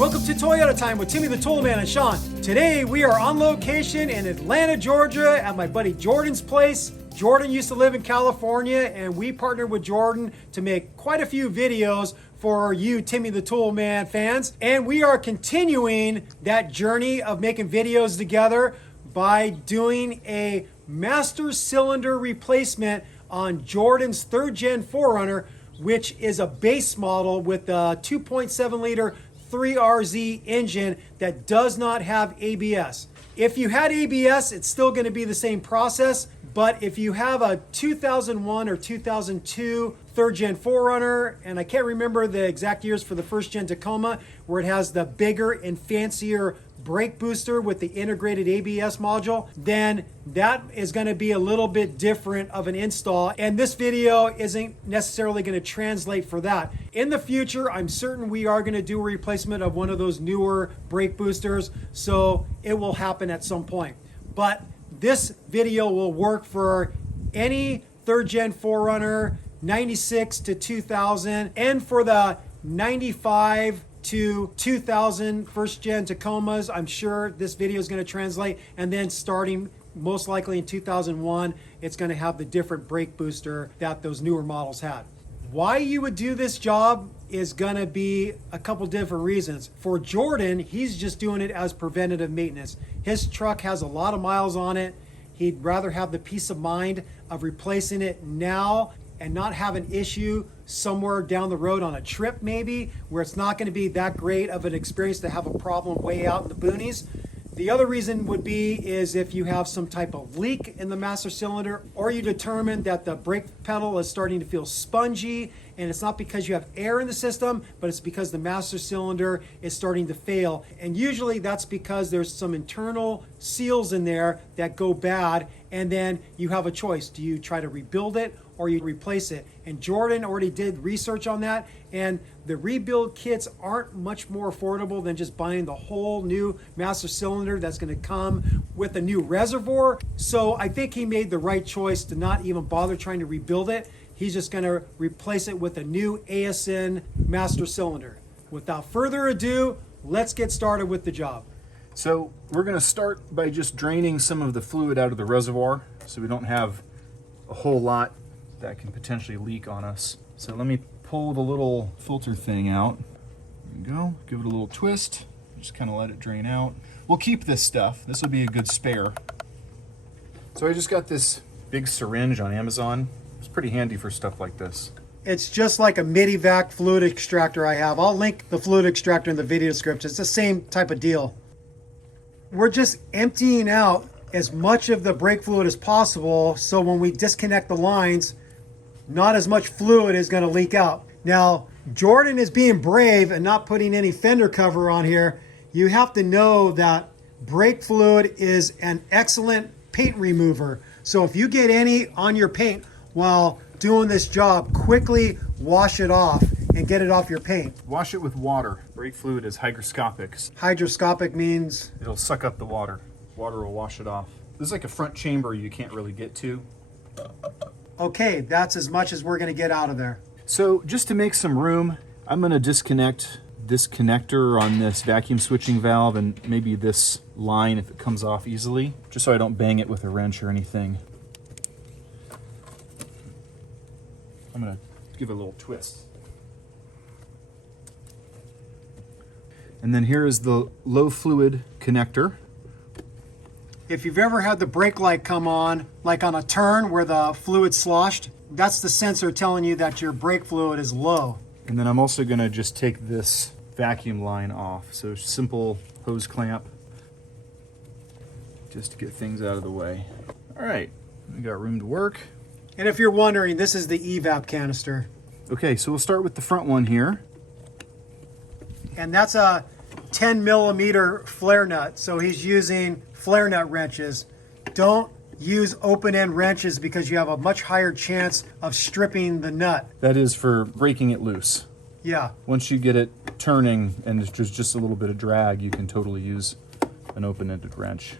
Welcome to Toyota Time with Timmy the Toolman and Sean. Today we are on location in Atlanta, Georgia at my buddy Jordan's place. Jordan used to live in California and we partnered with Jordan to make quite a few videos for you Timmy the Toolman fans. And we are continuing that journey of making videos together by doing a master cylinder replacement on Jordan's 3rd gen 4Runner, which is a base model with a 2.7 liter 3RZ engine that does not have ABS. If you had ABS, it's still going to be the same process, but if you have a 2001 or 2002 3rd gen 4Runner, and I can't remember the exact years for the 1st gen Tacoma, where it has the bigger and fancier brake booster with the integrated ABS module, then that is going to be a little bit different of an install, and this video isn't necessarily going to translate for that. In the future, I'm certain we are going to do a replacement of one of those newer brake boosters, so it will happen at some point. But this video will work for any 3rd gen 4Runner, 96 to 2000, and for the 95 to 2000 1st gen Tacomas. I'm sure this video is going to translate, and then starting most likely in 2001, it's going to have the different brake booster that those newer models had. Why you would do this job is going to be a couple different reasons. For Jordan, he's just doing it as preventative maintenance. His truck has a lot of miles on it. He'd rather have the peace of mind of replacing it now and not have an issue somewhere down the road on a trip maybe, where it's not going to be that great of an experience to have a problem way out in the boonies. The other reason would be is if you have some type of leak in the master cylinder, or you determine that the brake pedal is starting to feel spongy, and it's not because you have air in the system, but it's because the master cylinder is starting to fail. And usually that's because there's some internal seals in there that go bad, and then you have a choice. Do you try to rebuild it or you replace it? And Jordan already did research on that, and the rebuild kits aren't much more affordable than just buying the whole new master cylinder that's going to come with a new reservoir. So I think he made the right choice to not even bother trying to rebuild it. He's just going to replace it with a new ASN master cylinder. Without further ado, let's get started with the job. So we're going to start by just draining some of the fluid out of the reservoir so we don't have a whole lot that can potentially leak on us. So let me pull the little filter thing out. There you go. Give it a little twist. Just kind of let it drain out. We'll keep this stuff. This will be a good spare. So I just got this big syringe on Amazon. It's pretty handy for stuff like this. It's just like a midi-vac fluid extractor I have. I'll link the fluid extractor in the video description. It's the same type of deal. We're just emptying out as much of the brake fluid as possible, so when we disconnect the lines, not as much fluid is going to leak out. Now, Jordan is being brave and not putting any fender cover on here. You have to know that brake fluid is an excellent paint remover. So if you get any on your paint while doing this job, quickly wash it off and get it off your paint. Wash it with water. Brake fluid is hygroscopic. Hygroscopic means? It'll suck up the water. Water will wash it off. This is like a front chamber you can't really get to. Okay, that's as much as we're going to get out of there. So just to make some room, I'm going to disconnect this connector on this vacuum switching valve and maybe this line if it comes off easily, just so I don't bang it with a wrench or anything. I'm going to give it a little twist. And then here is the low fluid connector. If you've ever had the brake light come on, like on a turn where the fluid sloshed, that's the sensor telling you that your brake fluid is low. And then I'm also going to just take this vacuum line off. So simple hose clamp, just to get things out of the way. All right, we got room to work. And if you're wondering, this is the evap canister. Okay, so we'll start with the front one here. And that's a 10 millimeter flare nut. So he's using flare nut wrenches. Don't use open end wrenches because you have a much higher chance of stripping the nut. That is for breaking it loose. Yeah. Once you get it turning and it's just a little bit of drag, you can totally use an open-ended wrench.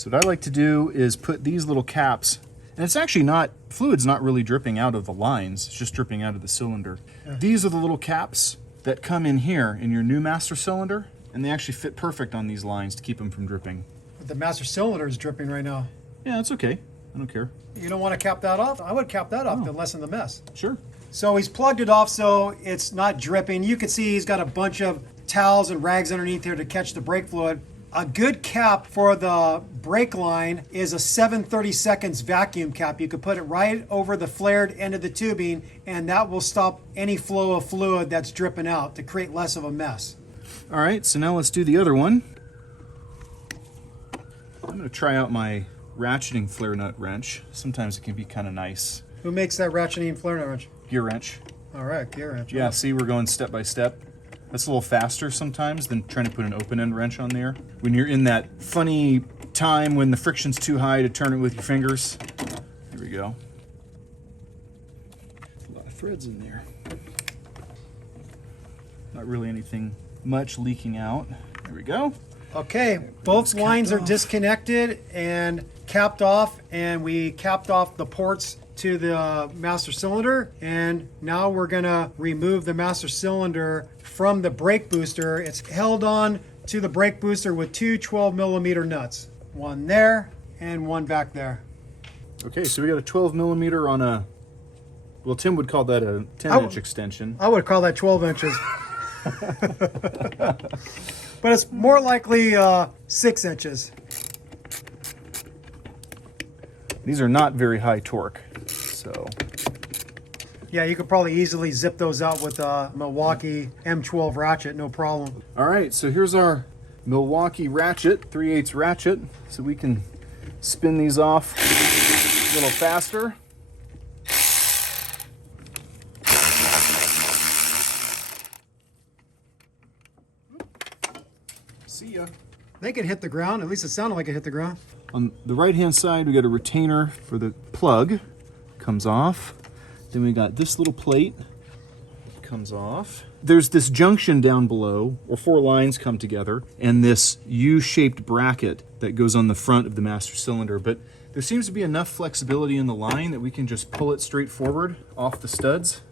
So what I like to do is put these little caps, and it's actually not fluid's not really dripping out of the lines, it's just dripping out of the cylinder. Yeah. These are the little caps that come in here in your new master cylinder, and they actually fit perfect on these lines to keep them from dripping. But the master cylinder is dripping right now. Yeah, it's okay. I don't care. You don't want to cap that off? I would cap that off to lessen the mess. Sure. So he's plugged it off so it's not dripping. You can see he's got a bunch of towels and rags underneath here to catch the brake fluid. A good cap for the brake line is a 7/32 vacuum cap. You could put it right over the flared end of the tubing, and that will stop any flow of fluid that's dripping out to create less of a mess. All right, so now let's do the other one. I'm going to try out my ratcheting flare nut wrench. Sometimes it can be kind of nice. Who makes that ratcheting flare nut wrench? Gear wrench. All right, gear wrench. Yeah, see, we're going step by step. That's a little faster sometimes than trying to put an open end wrench on there. When you're in that funny time when the friction's too high to turn it with your fingers. Here we go. A lot of threads in there. Not really anything much leaking out. There we go. Okay, both lines are disconnected and capped off, and we capped off the ports to the master cylinder, and now we're gonna remove the master cylinder from the brake booster. It's held on to the brake booster with two 12mm nuts. One there and one back there. Okay, so we got a 12mm on a, well, Tim would call that a 10-inch extension. I would call that 12 inches. But it's more likely 6 inches. These are not very high torque, so. Yeah, you could probably easily zip those out with a Milwaukee M12 ratchet, no problem. All right, so here's our Milwaukee ratchet, 3/8 ratchet, so we can spin these off a little faster. See ya. They could hit the ground. At least it sounded like it hit the ground. On the right-hand side, we got a retainer for the plug. Comes off. Then we got this little plate. Comes off. There's this junction down below, where 4 lines come together, and this U-shaped bracket that goes on the front of the master cylinder. But there seems to be enough flexibility in the line that we can just pull it straight forward off the studs.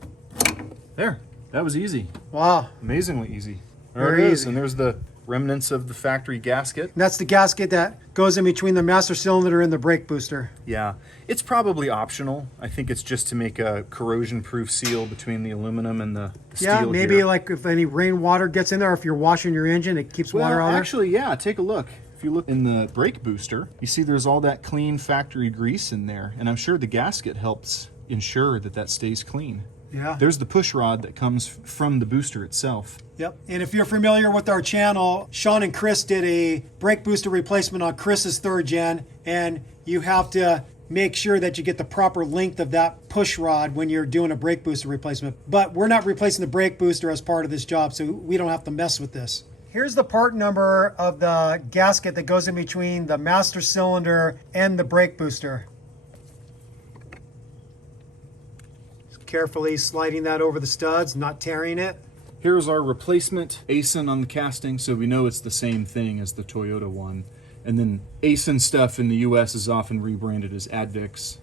There. That was easy. Wow. Amazingly easy. There Very it is. easy. And there's the remnants of the factory gasket. And that's the gasket that goes in between the master cylinder and the brake booster. Yeah, it's probably optional. I think it's just to make a corrosion-proof seal between the aluminum and the steel. Yeah, maybe here. like if any rainwater gets in there, if you're washing your engine, it keeps water out. Actually, yeah, take a look. If you look in the brake booster, you see there's all that clean factory grease in there, and I'm sure the gasket helps ensure that that stays clean. Yeah. There's the push rod that comes from the booster itself. Yep. And if you're familiar with our channel, Sean and Chris did a brake booster replacement on Chris's 3rd gen, and you have to make sure that you get the proper length of that push rod when you're doing a brake booster replacement. But we're not replacing the brake booster as part of this job, so we don't have to mess with this. Here's the part number of the gasket that goes in between the master cylinder and the brake booster. Carefully sliding that over the studs, not tearing it. Here's our replacement ASIN on the casting, so we know it's the same thing as the Toyota one. And then ASIN stuff in the US is often rebranded as Advix.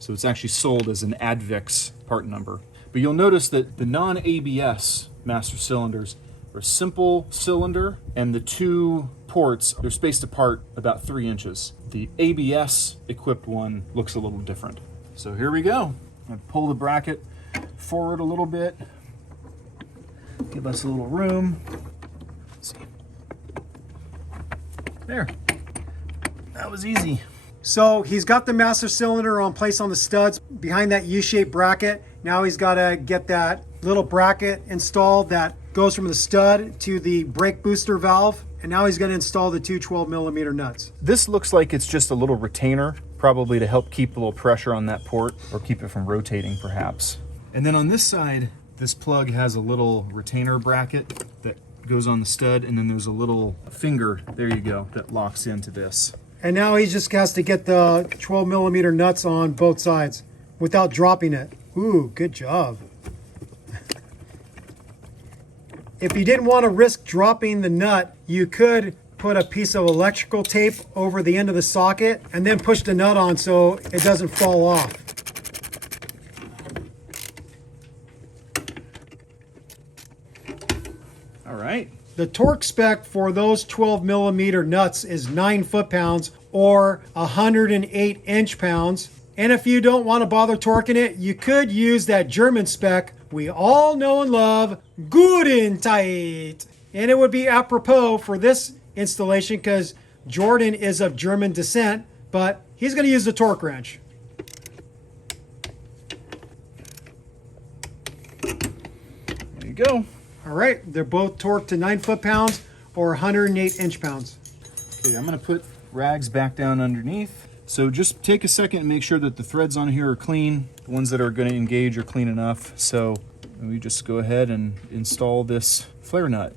So it's actually sold as an Advix part number. But you'll notice that the non-ABS master cylinders are simple cylinder, and the 2 ports, they're spaced apart about 3 inches. The ABS equipped one looks a little different. So here we go. I'm gonna pull the bracket forward a little bit. Give us a little room. Let's see. There. That was easy. So he's got the master cylinder on place on the studs behind that U-shaped bracket. Now he's got to get that little bracket installed that goes from the stud to the brake booster valve. And now he's going to install the 2 12mm nuts. This looks like it's just a little retainer, probably to help keep a little pressure on that port or keep it from rotating perhaps. And then on this side, this plug has a little retainer bracket that goes on the stud, and then there's a little finger, there you go, that locks into this. And now he just has to get the 12mm nuts on both sides without dropping it. Ooh, good job. If you didn't want to risk dropping the nut, you could put a piece of electrical tape over the end of the socket and then push the nut on so it doesn't fall off. The torque spec for those 12 millimeter nuts is 9 foot-pounds or 108 inch-pounds. And if you don't want to bother torquing it, you could use that German spec we all know and love, good and tight. And it would be apropos for this installation because Jordan is of German descent, but he's going to use the torque wrench. There you go. All right, they're both torqued to 9 foot-pounds or 108 inch-pounds. Okay, I'm going to put rags back down underneath. So just take a second and make sure that the threads on here are clean. The ones that are going to engage are clean enough. So we just go ahead and install this flare nut.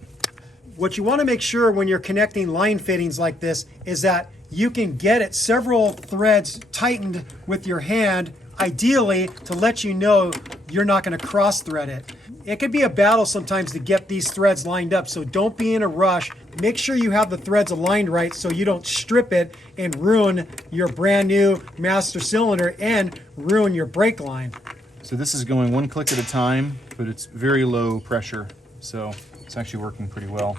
What you want to make sure when you're connecting line fittings like this is that you can get it several threads tightened with your hand, ideally to let you know you're not going to cross thread it. It could be a battle sometimes to get these threads lined up, so don't be in a rush. Make sure you have the threads aligned right so you don't strip it and ruin your brand new master cylinder and ruin your brake line. So this is going one click at a time, but it's very low pressure, so it's actually working pretty well.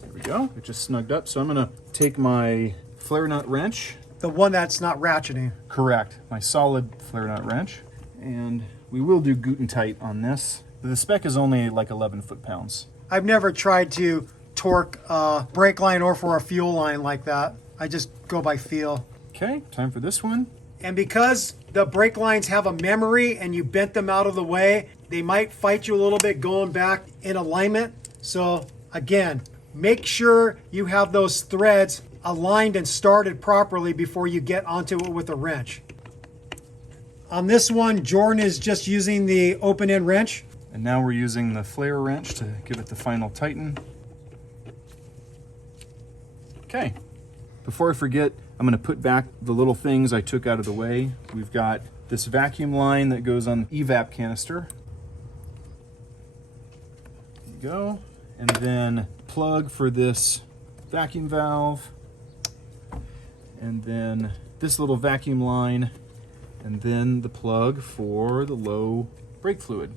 There we go, it just snugged up. So I'm gonna take my flare nut wrench. The one that's not ratcheting. Correct, my solid flare nut wrench. And we will do Guten tight on this. The spec is only like 11 foot-pounds. I've never tried to torque a brake line or for a fuel line like that. I just go by feel. Okay, time for this one. And because the brake lines have a memory and you bent them out of the way, they might fight you a little bit going back in alignment. So again, make sure you have those threads aligned and started properly before you get onto it with a wrench. On this one, Jordan is just using the open-end wrench. And now we're using the flare wrench to give it the final tighten. Okay, before I forget, I'm going to put back the little things I took out of the way. We've got this vacuum line that goes on the evap canister. There you go. And then plug for this vacuum valve. And then this little vacuum line. And then the plug for the low brake fluid.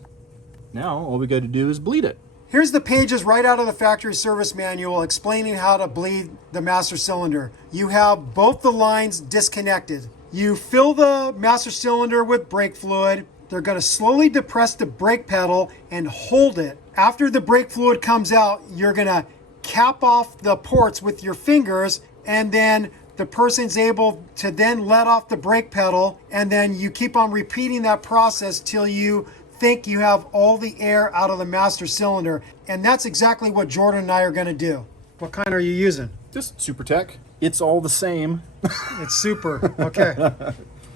Now all we got to do is bleed it. Here's the pages right out of the factory service manual explaining how to bleed the master cylinder. You have both the lines disconnected. You fill the master cylinder with brake fluid. They're going to slowly depress the brake pedal and hold it. After the brake fluid comes out, you're going to cap off the ports with your fingers, and then the person's able to then let off the brake pedal, and then you keep on repeating that process till you think you have all the air out of the master cylinder. And that's exactly what Jordan and I are going to do. What kind are you using? Just Super Tech. It's all the same. It's super. Okay.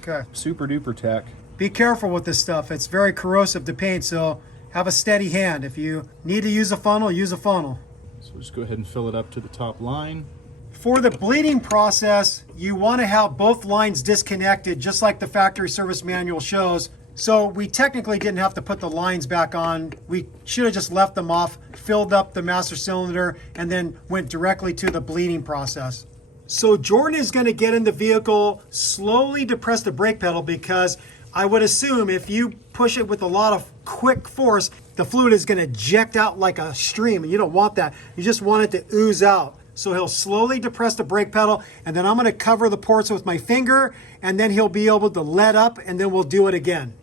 Okay. Super duper tech. Be careful with this stuff. It's very corrosive to paint, so have a steady hand. If you need to use a funnel, use a funnel. So we'll just go ahead and fill it up to the top line. For the bleeding process, you want to have both lines disconnected, just like the factory service manual shows. So we technically didn't have to put the lines back on. We should have just left them off, filled up the master cylinder, and then went directly to the bleeding process. So Jordan is going to get in the vehicle, slowly depress the brake pedal, because I would assume if you push it with a lot of quick force, the fluid is going to eject out like a stream, and you don't want that. You just want it to ooze out. So he'll slowly depress the brake pedal, and then I'm going to cover the ports with my finger, and then he'll be able to let up, and then we'll do it again.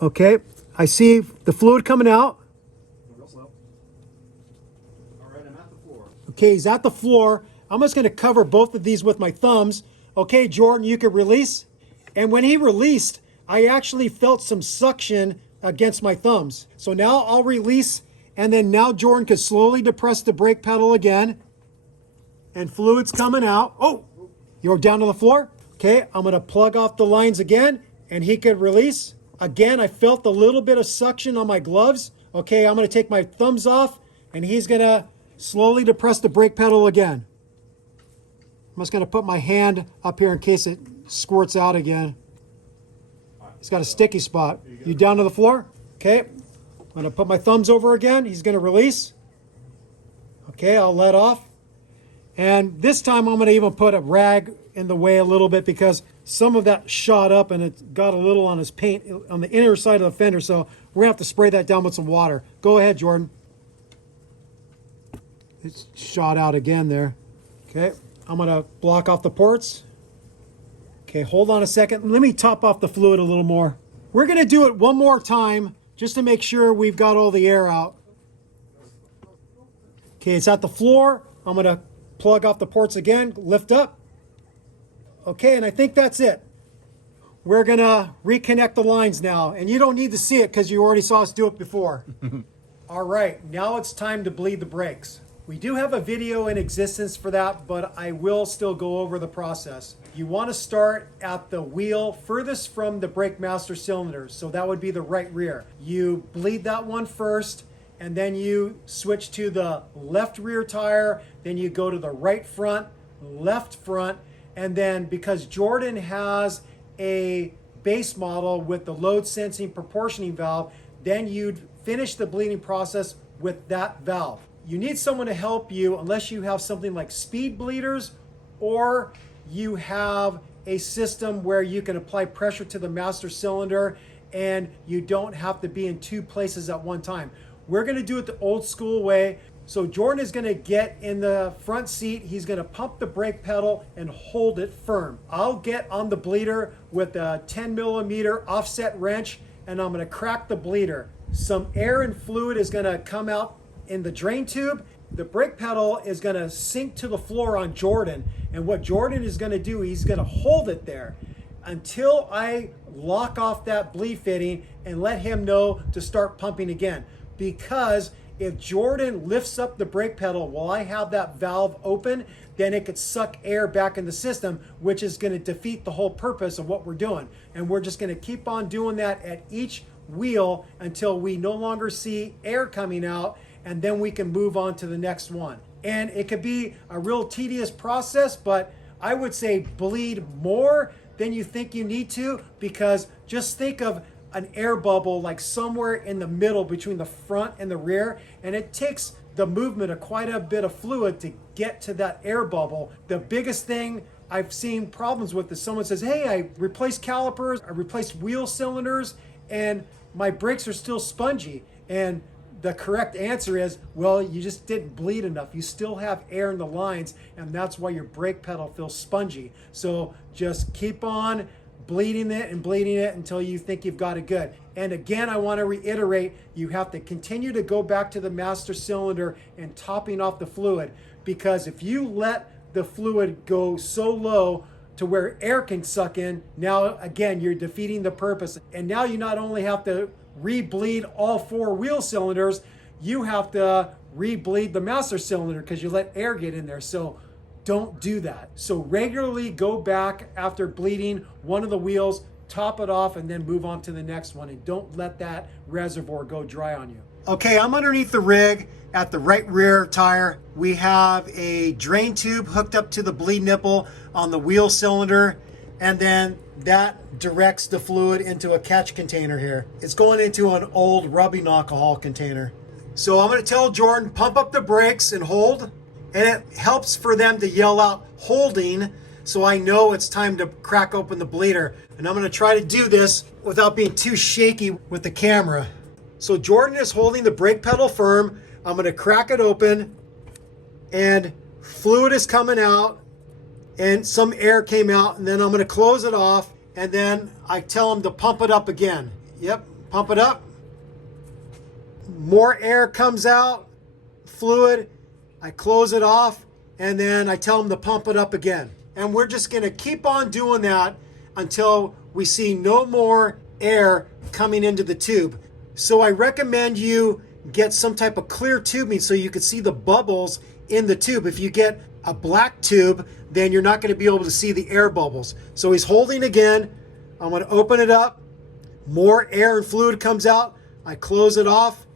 Okay, I see the fluid coming out. Real slow. All right, I'm at the floor. Okay, he's at the floor. I'm just going to cover both of these with my thumbs. Okay, Jordan, you can release. And when he released, I actually felt some suction against my thumbs. So now I'll release, and then now Jordan can slowly depress the brake pedal again. And fluid's coming out. Oh, you're down to the floor. Okay, I'm going to plug off the lines again, and he could release. Again, I felt a little bit of suction on my gloves. Okay, I'm going to take my thumbs off, and he's going to slowly depress the brake pedal again. I'm just going to put my hand up here in case it squirts out again. He's got a sticky spot. You down to the floor? Okay, I'm going to put my thumbs over again. He's going to release. Okay, I'll let off. And this time I'm going to even put a rag in the way a little bit because some of that shot up and it got a little on his paint on the inner side of the fender. So we're going to have to spray that down with some water. Go ahead, Jordan. It's shot out again there. Okay, I'm gonna block off the ports. Okay, hold on a second. Let me top off the fluid a little more. We're gonna do it one more time just to make sure we've got all the air out. Okay, it's at the floor. I'm gonna plug off the ports again, lift up. Okay, and I think that's it. We're gonna reconnect the lines now, and you don't need to see it because you already saw us do it before. All right, now it's time to bleed the brakes. We do have a video in existence for that, but I will still go over the process. You want to start at the wheel furthest from the brake master cylinder, so that would be the right rear. You bleed that one first, and then you switch to the left rear tire, then you go to the right front, left front, and then because Jordan has a base model with the load sensing proportioning valve, then you'd finish the bleeding process with that valve. You need someone to help you unless you have something like speed bleeders, or you have a system where you can apply pressure to the master cylinder and you don't have to be in two places at one time. We're gonna do it the old school way. So Jordan is gonna get in the front seat, he's gonna pump the brake pedal and hold it firm. I'll get on the bleeder with a 10mm offset wrench, and I'm gonna crack the bleeder. Some air and fluid is gonna come out in the drain tube. The brake pedal is gonna sink to the floor on Jordan, and what Jordan is gonna do, he's gonna hold it there until I lock off that bleed fitting and let him know to start pumping again. Because if Jordan lifts up the brake pedal while I have that valve open, then it could suck air back in the system, which is gonna defeat the whole purpose of what we're doing. And we're just gonna keep on doing that at each wheel until we no longer see air coming out, and then we can move on to the next one. And it could be a real tedious process, but I would say bleed more than you think you need to, because just think of an air bubble like somewhere in the middle between the front and the rear, and it takes the movement of quite a bit of fluid to get to that air bubble. The biggest thing I've seen problems with is someone says, hey, I replaced calipers, I replaced wheel cylinders, and my brakes are still spongy. And the correct answer is, well, you just didn't bleed enough. You still have air in the lines, and that's why your brake pedal feels spongy. So just keep on bleeding it and bleeding it until you think you've got it good. And again, I want to reiterate, you have to continue to go back to the master cylinder and topping off the fluid, because if you let the fluid go so low to where air can suck in, now again, you're defeating the purpose. And now you not only have to re-bleed all four wheel cylinders, you have to re-bleed the master cylinder because you let air get in there. So don't do that. So regularly go back after bleeding one of the wheels, top it off, and then move on to the next one. And don't let that reservoir go dry on you. Okay, I'm underneath the rig at the right rear tire. We have a drain tube hooked up to the bleed nipple on the wheel cylinder, and then that directs the fluid into a catch container here. It's going into an old rubbing alcohol container. So I'm gonna tell Jordan, pump up the brakes and hold, and it helps for them to yell out holding, so I know it's time to crack open the bleeder. And I'm gonna try to do this without being too shaky with the camera. So Jordan is holding the brake pedal firm. I'm gonna crack it open, and fluid is coming out, and some air came out, and then I'm gonna close it off, and then I tell him to pump it up again. Yep, pump it up. More air comes out, fluid, I close it off, and then I tell him to pump it up again. And we're just gonna keep on doing that until we see no more air coming into the tube. So I recommend you get some type of clear tubing so you can see the bubbles in the tube. If you get a black tube, then you're not going to be able to see the air bubbles. So he's holding again. I'm going to open it up. More air and fluid comes out. I close it off.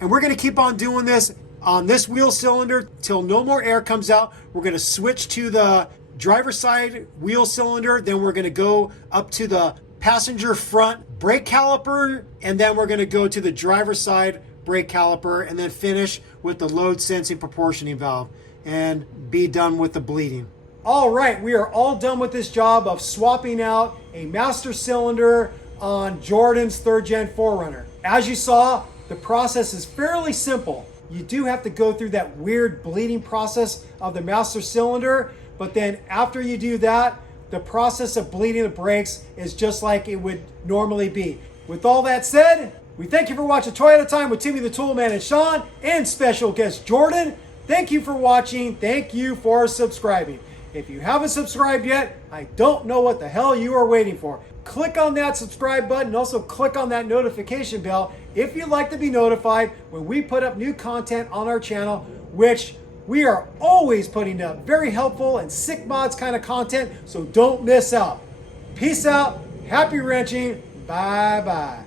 And we're going to keep on doing this on this wheel cylinder till no more air comes out. We're going to switch to the driver's side wheel cylinder. Then we're going to go up to the passenger front brake caliper. And then we're going to go to the driver's side brake caliper, and then finish with the load sensing proportioning valve and be done with the bleeding. All right, we are all done with this job of swapping out a master cylinder on Jordan's 3rd gen 4runner. As you saw, the process is fairly simple. you do have to go through that weird bleeding process of the master cylinder, but then after you do that, the process of bleeding the brakes is just like it would normally be. With all that said, we thank you for watching Toyota Time with Timmy the Toolman and Sean and special guest Jordan. Thank you for watching. Thank you for subscribing. If you haven't subscribed yet, I don't know what the hell you are waiting for. Click on that subscribe button and also click on that notification bell if you'd like to be notified when we put up new content on our channel, which we are always putting up very helpful and sick mods kind of content, so don't miss out. Peace out. Happy wrenching. Bye-bye.